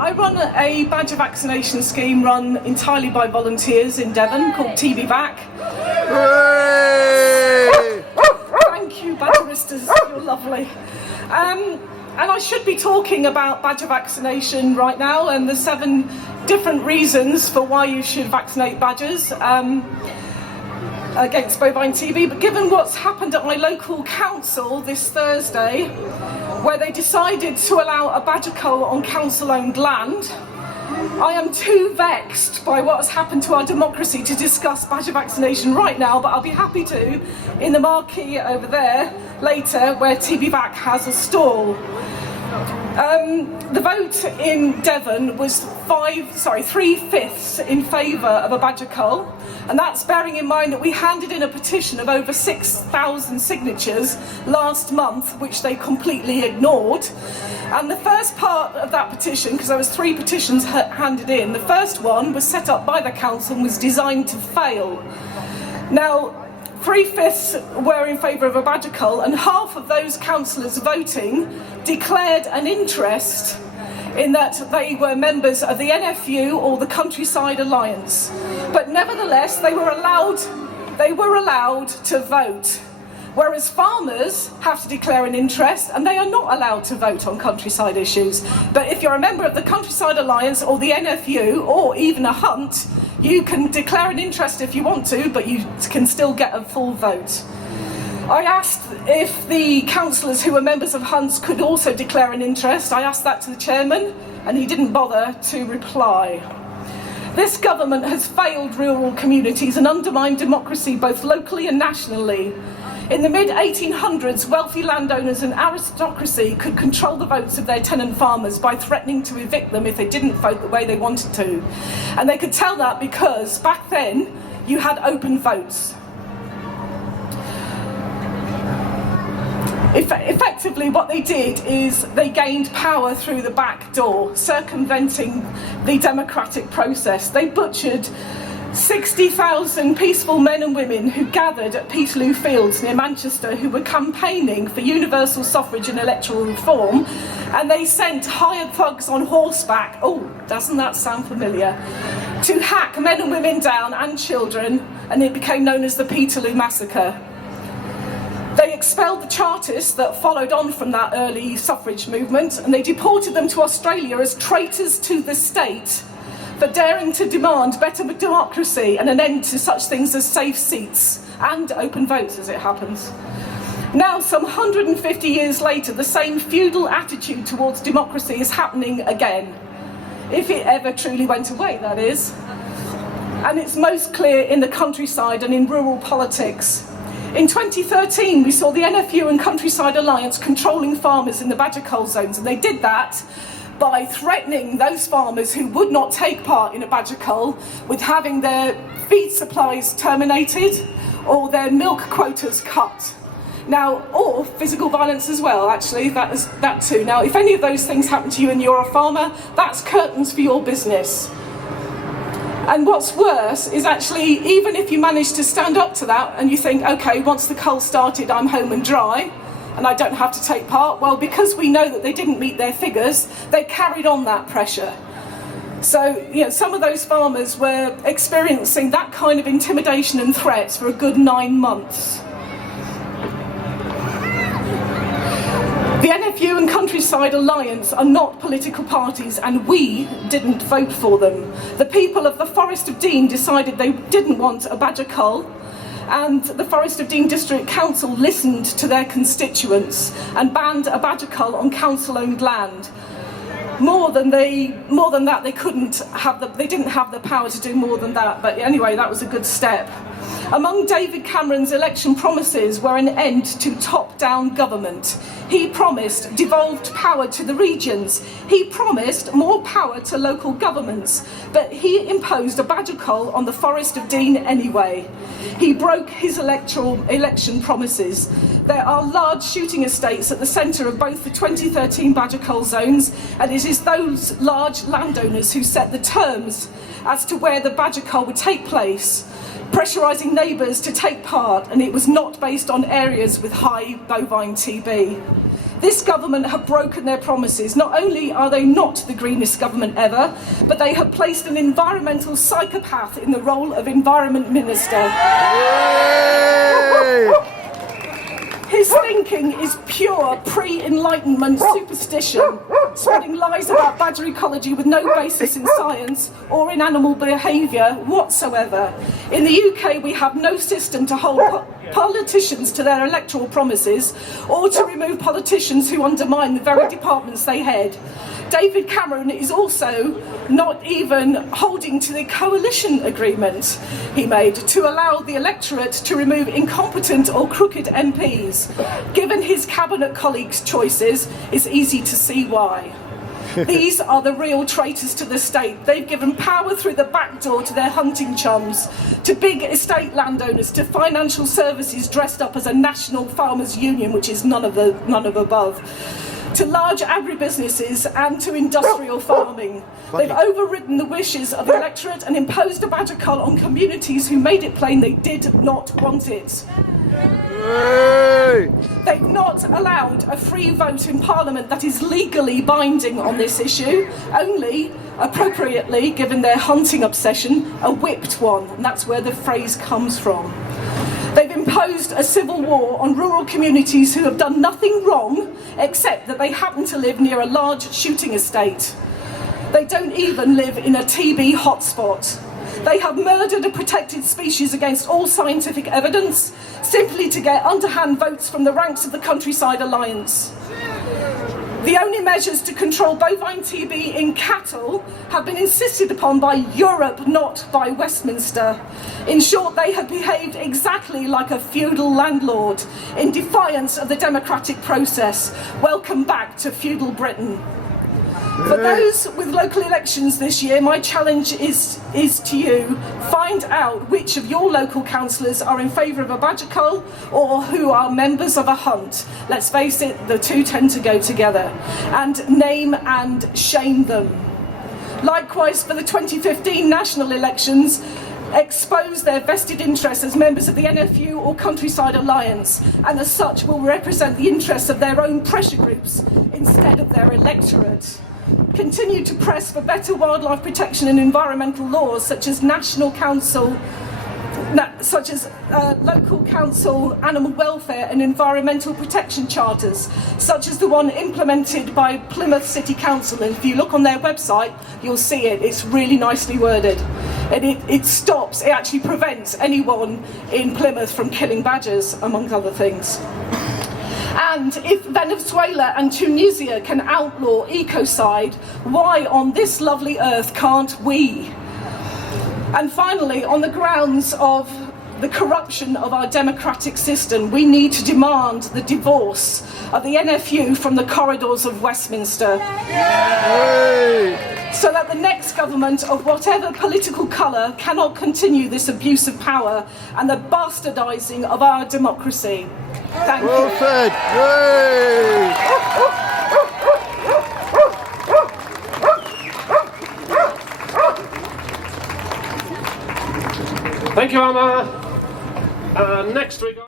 I run a badger vaccination scheme run entirely by volunteers in Devon called TB Vac. Thank you, badgeristas, you're lovely. And I should be talking about badger vaccination right now and the 7 different reasons for why you should vaccinate badgers against bovine TB. But given what's happened at my local council this Thursday, where they decided to allow a badger cull on council-owned land, I am too vexed by what has happened to our democracy to discuss badger vaccination right now, but I'll be happy to in the marquee over there later, where TB Vac has a stall. The vote in Devon was 3/5 in favour of a badger cull, and that's bearing in mind that we handed in a petition of over 6,000 signatures last month, which they completely ignored. And the first part of that petition, because there was 3 petitions handed in, the first one was set up by the council and was designed to fail. Now, 3/5 were in favour of a badger cull, and half of those councillors voting declared an interest in that they were members of the NFU or the Countryside Alliance. But nevertheless, they were allowed to vote. Whereas farmers have to declare an interest and they are not allowed to vote on countryside issues. But if you're a member of the Countryside Alliance or the NFU or even a hunt, you can declare an interest if you want to, but you can still get a full vote. I asked if the councillors who were members of hunts could also declare an interest. I asked that to the chairman and he didn't bother to reply. This government has failed rural communities and undermined democracy both locally and nationally. In the mid-1800s, wealthy landowners and aristocracy could control the votes of their tenant farmers by threatening to evict them if they didn't vote the way they wanted to. And they could tell that because back then you had open votes. Effectively, what they did is they gained power through the back door, circumventing the democratic process. They butchered 60,000 peaceful men and women who gathered at Peterloo Fields near Manchester, who were campaigning for universal suffrage and electoral reform, and they sent hired thugs on horseback, oh, doesn't that sound familiar, to hack men and women down and children, and it became known as the Peterloo Massacre. They expelled the Chartists that followed on from that early suffrage movement, and they deported them to Australia as traitors to the state for daring to demand better democracy and an end to such things as safe seats and open votes, as it happens. Now, some 150 years later, the same feudal attitude towards democracy is happening again. If it ever truly went away, that is. And it's most clear in the countryside and in rural politics. In 2013, we saw the NFU and Countryside Alliance controlling farmers in the badger cull zones, and they did that by threatening those farmers who would not take part in a badger cull with having their feed supplies terminated or their milk quotas cut. Now, or physical violence as well, actually, that too. Now, if any of those things happen to you and you're a farmer, that's curtains for your business. And what's worse is actually, even if you manage to stand up to that and you think, okay, once the cull started, I'm home and dry, and I don't have to take part, well, because we know that they didn't meet their figures, they carried on that pressure. So, you know, some of those farmers were experiencing that kind of intimidation and threats for a good 9 months. The NFU and Countryside Alliance are not political parties, and we didn't vote for them. The people of the Forest of Dean decided they didn't want a badger cull, and the Forest of Dean District Council listened to their constituents and banned a badger cull on council-owned land. More than that, they didn't have the power to do more than that, but anyway, that was a good step. Among David Cameron's election promises were an end to top-down government. He promised devolved power to the regions. He promised more power to local governments, but he imposed a badger cull on the Forest of Dean anyway. He broke his election promises. There are large shooting estates at the centre of both the 2013 badger cull zones, and it is those large landowners who set the terms as to where the badger cull would take place, pressurising neighbours to take part, and it was not based on areas with high bovine TB. This government have broken their promises. Not only are they not the greenest government ever, but they have placed an environmental psychopath in the role of Environment Minister. His thinking is pure pre-Enlightenment superstition, spreading lies about badger ecology with no basis in science or in animal behaviour whatsoever. In the UK, we have no system to hold politicians to their electoral promises or to remove politicians who undermine the very departments they head. David Cameron is also not even holding to the coalition agreement he made to allow the electorate to remove incompetent or crooked MPs. Given his cabinet colleagues' choices, it's easy to see why. These are the real traitors to the state. They've given power through the back door to their hunting chums, to big estate landowners, to financial services dressed up as a national farmers' union, which is none of above, to large agribusinesses and to industrial farming. They've overridden the wishes of the electorate and imposed a badger cull on communities who made it plain they did not want it. They've not allowed a free vote in Parliament that is legally binding on this issue, only, appropriately, given their hunting obsession, a whipped one, and that's where the phrase comes from. They've imposed a civil war on rural communities who have done nothing wrong except that they happen to live near a large shooting estate. They don't even live in a TB hotspot. They have murdered a protected species against all scientific evidence, simply to get underhand votes from the ranks of the Countryside Alliance. The only measures to control bovine TB in cattle have been insisted upon by Europe, not by Westminster. In short, they have behaved exactly like a feudal landlord, in defiance of the democratic process. Welcome back to feudal Britain. For those with local elections this year, my challenge is to you. Find out which of your local councillors are in favour of a badger cull or who are members of a hunt. Let's face it, the two tend to go together. And name and shame them. Likewise, for the 2015 national elections, expose their vested interests as members of the NFU or Countryside Alliance, and as such will represent the interests of their own pressure groups instead of their electorate. Continue to press for better wildlife protection and environmental laws such as local council animal welfare and environmental protection charters, such as the one implemented by Plymouth City Council. And if you look on their website, you'll see it. It's really nicely worded. And it actually prevents anyone in Plymouth from killing badgers, among other things. And if Venezuela and Tunisia can outlaw ecocide, why on this lovely earth can't we? And finally, on the grounds of the corruption of our democratic system, we need to demand the divorce of the NFU from the corridors of Westminster. So that the next government of whatever political colour cannot continue this abuse of power and the bastardising of our democracy. Thank you. Well said. Thank you, Anna. Next week.